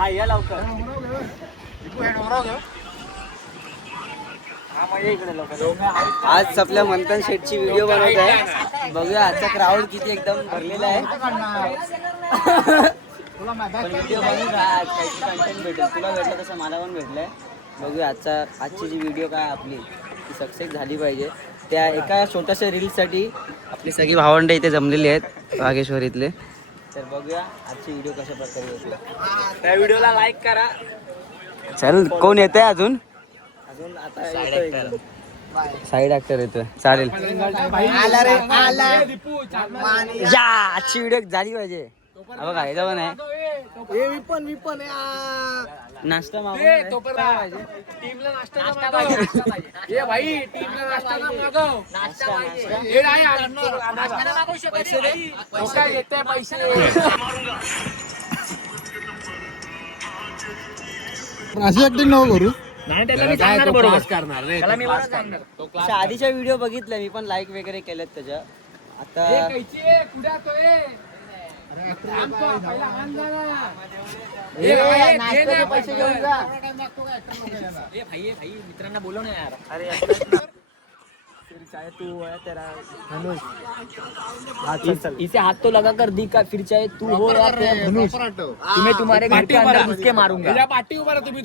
हा या लवकर. आज आपल्या मंथन शेटची व्हिडिओ बनवत आहे. बघूया आजचा क्राऊड किती एकदम भरलेला आहे. पण व्हिडिओ बनवून आज काहीतरी कंटेंट भेटेल. तुला भेटलं तसं मला पण भेटलंय. बघूया आजची जी व्हिडिओ काय आपली ती सक्सेस झाली पाहिजे. त्या एका छोट्याशा रील्ससाठी आपली सगळी भावंडं इथे जमलेली आहेत वागेश्वर इथले. तर बघूया आजची व्हिडिओ कशा प्रकारे होते. त्या व्हिडिओला लाईक करा. चल कोण येतंय अजून आता साईड ऍक्टर येतोय. चालेल या आजची व्हिडिओ झाली पाहिजे. बघा याचा पण आहे नाश्ता अशी ऍक्टिंग नको करू. आधीच्या व्हिडिओ बघितल्या मी पण लाईक वगैरे केलेत त्याच्या. आता मित्रांना बोलव ना यार. अरे फिर चाहे तू है तेरा धनुष. इसे हाथ तो लगा कर दी का फिर चाहे तू हो या तेरा धनुष तुम्हें तुम्हारे घर के अंदर घुस के मारूंगा. पाठी उभा राहा तुम्ही.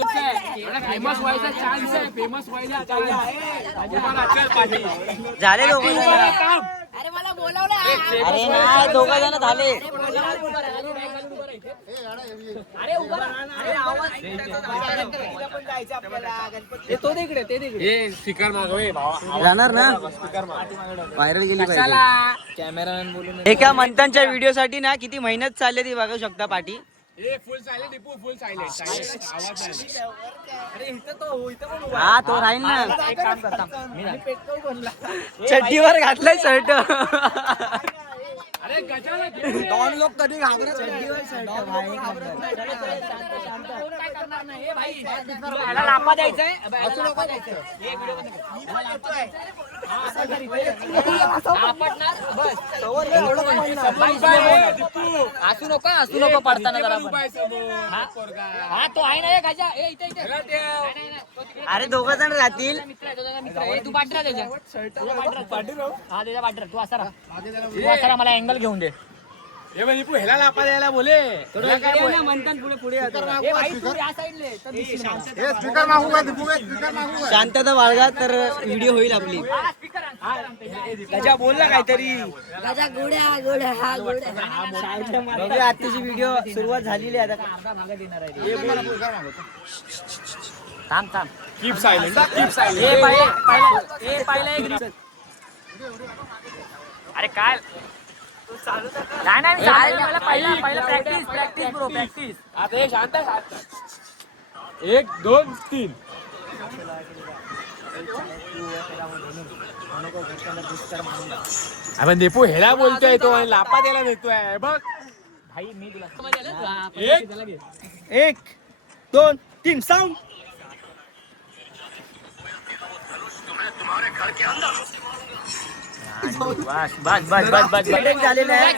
फेमस व्हायचा चान्स आहे. फेमस व्हायला झाले दोघं जण. अरे मला बोलवलं. अरे नाही दोघं जण झाले. अरे उभा तो तिकडे ते तिकडे स्पीकर मागवे भावा. जाणार ना व्हायरल गेली पाहिजे. कॅमेरामॅन बोलून एका मंथनच्या व्हिडिओ साठी ना किती मेहनत चालली ती बघू शकता पाठी. फुल सायलेंट डिपू फुल सायलेंट आवाज हा तो राहील ना. एक काम करता चड्डीवर घातलाय शर्ट. अरे गजाला दोन लोक कधी घाबरत चड्डीवर शर्ट भाई. लापा द्यायचंय. असू नको पडताना जरा पण. हा तो आहे ना गजा. इथे अरे दोघं जण राहतील. तू पाठरा त्याच्या हा त्याच्या पाठरा. तू असा राहा मला अँगल घेऊन दे. ह्याला लापा द्यायला बोले. मंथन पुढे पुढे येतो. ए भाई तू या साईडले तर दिसली मला. स्पीकर मागू का दीपू का स्पीकर मागू का. शांतता बाळगा तर व्हिडिओ होईल आपली. गजा बोल ना काहीतरी. गजा गोड्या गोड्या हा गोड्या. बघूया आजची व्हिडिओ सुरुवात झालेली आहे आता. थांब थांब. Keep silent keep silent. पहिला एक अरे काय नाही मला पहिला प्रॅक्टिस ब्रो प्रॅक्टिस. आता हे शांत 1 2 3. आपण दीपू ह्याला बोलतोय तो आणि लापा द्यायला देतोय बघ. भाई मी तुला 1 2 3 साऊंड. बस झालेलं आहे.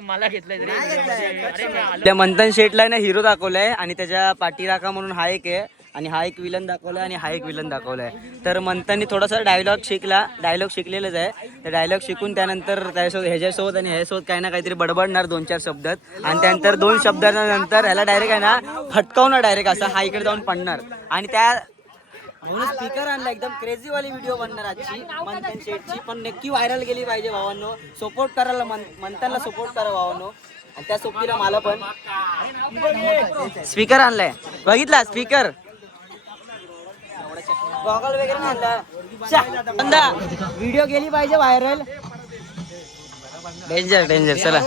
मला घेतलंय त्या मंथन शेटला ना हिरो दाखवलाय आणि त्याच्या पाठीराखा म्हणून हा एक आहे आणि हा एक विलन दाखवलाय आणि हा एक विलन दाखवलाय. तर मंथननी थोडासा डायलॉग शिकलेलाच आहे. त्या डायलॉग शिकून त्यानंतर त्याच्यासोबत ह्याच्यासोबत आणि ह्याच्यासोबत काही ना काहीतरी बडबडणार 2-4 शब्दात आणि त्यानंतर 2 शब्दानंतर ह्याला डायरेक्ट आहे ना फटकावणार डायरेक्ट असा हा इकडे जाऊन पडणार आणि त्या म्हणून स्पीकर आणला. एकदम क्रेझी वाली व्हिडिओ बनणार आजची मंथन शेटची. पण नक्की व्हायरल गेली पाहिजे भावांनो. सपोर्ट करायला मंथनला सपोर्ट करा भावांनो. आणि त्या सोबतीला मला पण स्पीकर आणलाय. बघितला स्पीकर गॉगल वगैरे नाही आणला. व्हिडिओ गेली पाहिजे व्हायरल. डेंजर चला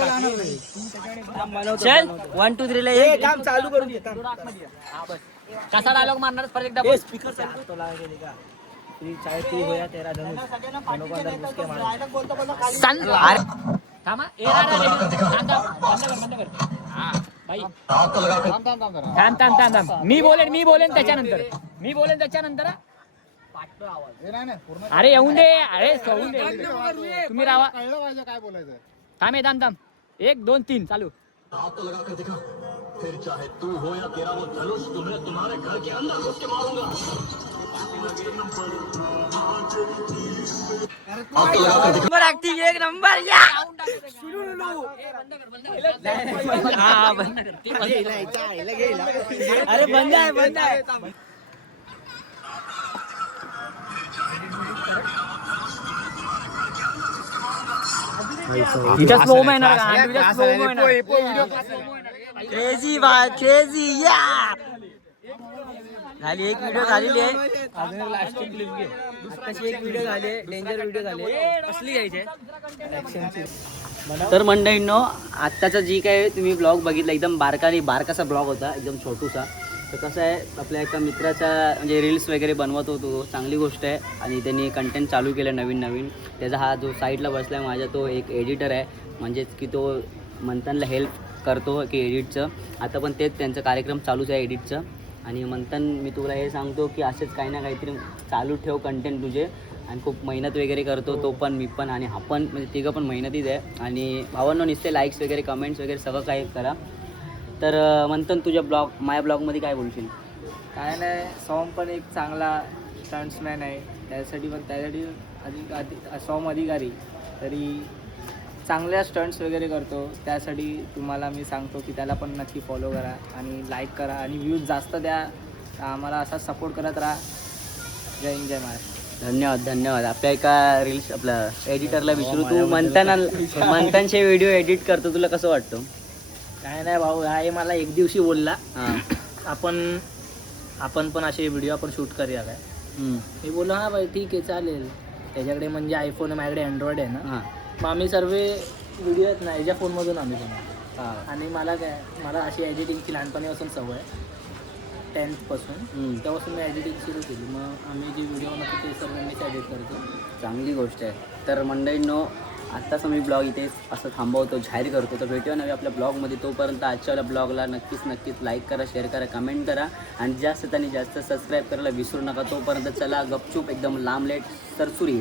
चल 1 2 3 ला एक काम चालू करून घे. कसा डायलॉग मारणार परत एकदा. स्पीकर चाहे तू हो या तेरा धनुष. थांबा भाई थांब. मी बोलेन त्याच्यानंतर अरे येऊन दे. अरे तुम्ही राहा. कळलं पाहिजे काय बोलायचं. थांब 1 2 3 चालू. नंबर ऍक्टिंग एक नंबर या हा, बंद अरे बंद आहे बंद आहे हिच्या slow man slow crazy by crazy या झाली एक व्हिडिओ झालेली आहे आताची एक व्हिडिओ झाली डेंजर व्हिडिओ झाले कसली घ्यायचे तर मंडळींनो आत्ताचा जी काय तुम्ही ब्लॉग बघितला एकदम बारकासा ब्लॉग होता एकदम छोटूसा तर कसं आहे आपल्या एका मित्राचा म्हणजे रील्स वगैरे बनवत होतो चांगली गोष्ट आहे आणि त्यांनी कंटेंट चालू केलं नवीन त्याचा हा जो साईडला बसला आहे माझा तो एक एडिटर आहे म्हणजेच की तो मंथनला हेल्प करतो की एडिटचं आता पण तेच त्यांचा कार्यक्रम चालूच आहे एडिटचं आणि मंथन मी तुला हे सांगतो की असेच काही ना काहीतरी चालू ठेव कंटेंट तुझे आणि खूप मेहनत वगैरे करतो तो पण मी पण आणि हा पण म्हणजे तिघं पण मेहनतीच आहे आणि भावांनो नुसते लाईक्स वगैरे कमेंट्स वगैरे सगळं काही करा तर मंथन तुझ्या माझ्या ब्लॉगमध्ये काय बोलशील काय नाही सॉम पण एक चांगला स्टंट्समॅन आहे त्यासाठी सॉम अधिकारी तरी चांगल्या स्टंट्स वगैरे करतो त्यासाठी तुम्हाला मी सांगतो की त्याला पण नक्की फॉलो करा आणि लाईक करा आणि व्ह्यूज जास्त द्या आम्हाला असा सपोर्ट करत राहा जय हिंद जय महाराष्ट्र धन्यवाद आपल्या एका रील्स आपला एडिटरला विचारू तू मंथनचे व्हिडिओ एडिट करतो तुला कसं वाटतं काय नाही भाऊ हे मला एक दिवशी बोलला हां आपण पण असे व्हिडिओ आपण शूट करूया काय मी बोललो हा भाई ठीक आहे चालेल त्याच्याकडे म्हणजे आयफोन आहे माझ्याकडे अँड्रॉइड आहे ना हां मग आम्ही सर्व व्हिडिओ आहेत ना याच्या फोनमधून आम्ही बनवतो आणि मला अशी एडिटिंगची लहानपणीपासून सवय 10th पासून तेव्हापासून मी एडिटिंग सुरू केली मग आम्ही जे व्हिडिओ बनवतो ते सर्व मीच एडिट करतो चांगली गोष्ट आहे तर मंडळींनो आत्ताच मी ब्लॉग इथे असं थांबवतो जाहीर करतो तर भेटूया नव्हे आपल्या ब्लॉगमध्ये तोपर्यंत आजच्या ब्लॉगला नक्कीच लाईक करा शेअर करा कमेंट करा आणि जास्त सबस्क्राईब करायला विसरू नका तोपर्यंत चला गपचूप एकदम लांब लेट सरसुरी